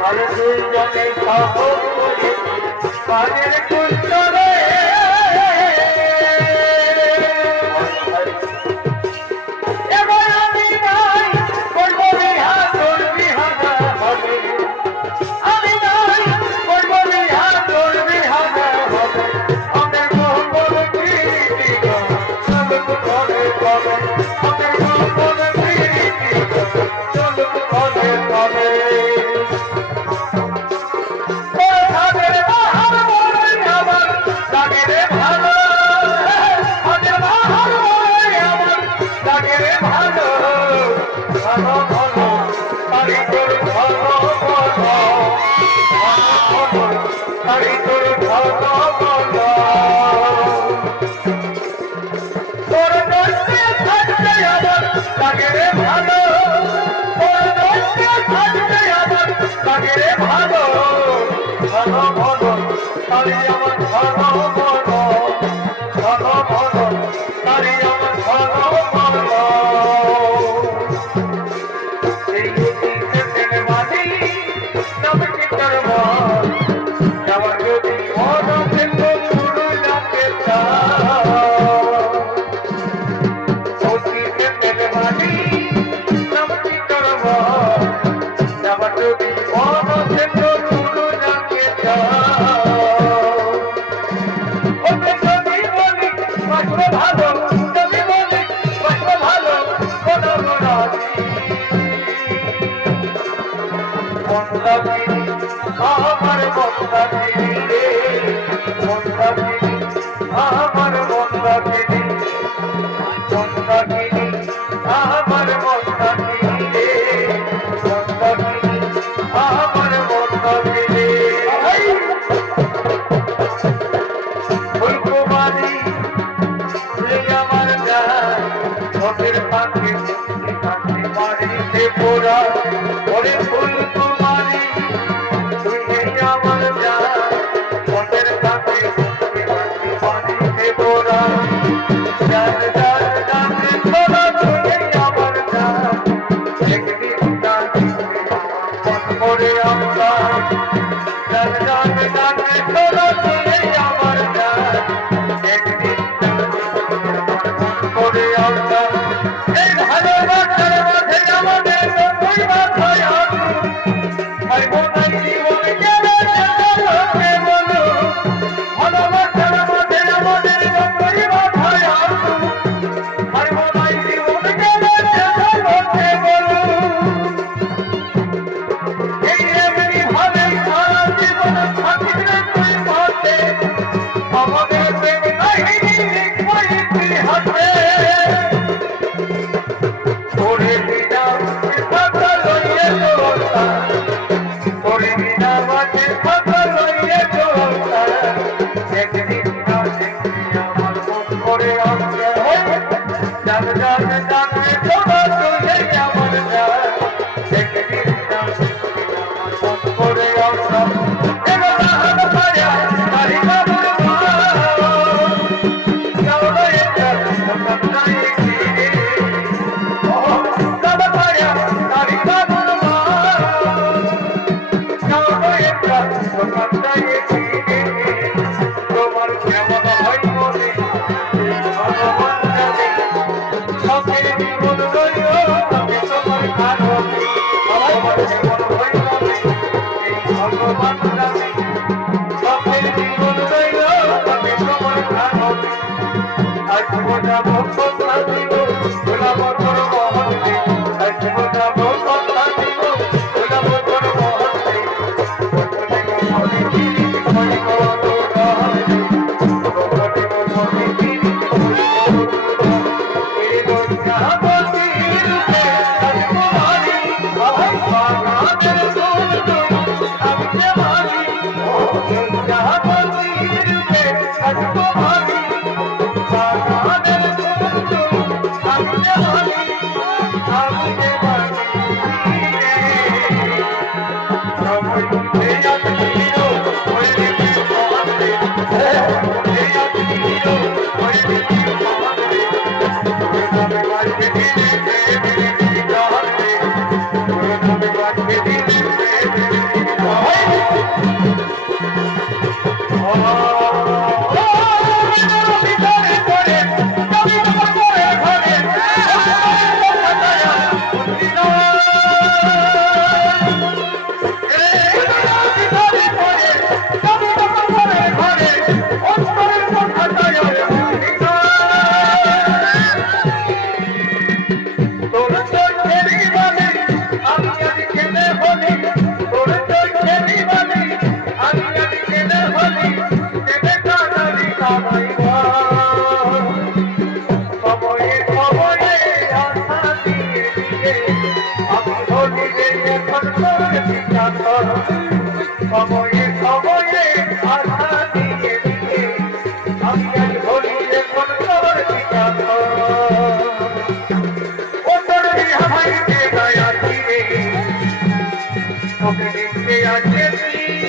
আর দুইজনে শপথ করি কাজের কুঞ্চরে এবার আমি নাই করবো বিহা তোর বিহানা হবে আমি নাই করবো বিহা তোর বিহানা হবে আমি মোহাম্মদ প্রীতি চলুক ঘরে ঘরে আমি মোহাম্মদ প্রীতি চলুক ঘরে ঘরে ভালো ভালো ভালো তারি আমার ভালো ভালো ভালো ভালো তারি আমার ভালো ভালো এই দিনের মাঝে নবকি করবো যাওয়ার যদি মন থেকে পুরো যাতে দিনের মাঝে নবকি করবো যাওয়ার যদি মন থেকে পুরো যাতে ভালো তুমি বলি ভালো কোনো বন্দাগিরি আমার বন্দাগিরি রে বন্দাগিরি আমার বন্দাগিরি বন্দাগিরি আমার বন্দাগিরি রে বন্দাগিরি আমার বন্দাগিরি ফুলকুমারী আমার গান ওদের পাখি কাঁদি বাড়িতে পোড়া ওরে ফুলকুমারী তুই আমার গান ওদের পাখি কাঁদি বাড়িতে পোড়া যার যার ডাকে তোরা তুই আমার গান একদিন ডাকি মন করে আমরা যার যার ডাকে তোরা তুই আমার গান একদিন করে আমরা এই ভালোবাসার মাঝে আমাদের দুই মাথায় আসু আর বোনাই জীবন গেলে লোকে বলো ভালোবাসার মাঝে আমাদের দুই মাথায় আসু আর বোনাই জীবন গেলে লোকে বলো এই এমনি ভাবেই সারা জীবন থাকিবে তুই পথে আমাদের প্রেম কাহিনী লিখবই ইতিহাসে তোরে বিনা কথা লইয়ে চলতা তোরে বিনা মাঝে কথা লইয়ে চলতা একদিন না দেখবি আমার মন করে আমরা জান জান জানবে তোরা তুলে আমার জান একদিন না দেখবি আমার মন করে আমরা এবার হাত পায়া তারি বাবুর তোমার কেমন হয় মনে ভগবান জানে সবের জীবন রইল আমি তোমার কারণে আমার কেমন হয় মনে ভগবান জানে সবের জীবন রইল আমি তোমার কারণে আসবো যাবো কথা দিব গোলাপ তোর মহলে আসবো যাবো কথা দিব গোলাপ তোর মহলে Thank you. থাকো সময়ে সময়ে আশা দিয়ে দিতে আমি আজ বলি এখন তোর পিতাতো ও তোর বিহাইতে দয়া দিরে তোকে দেখতে আছে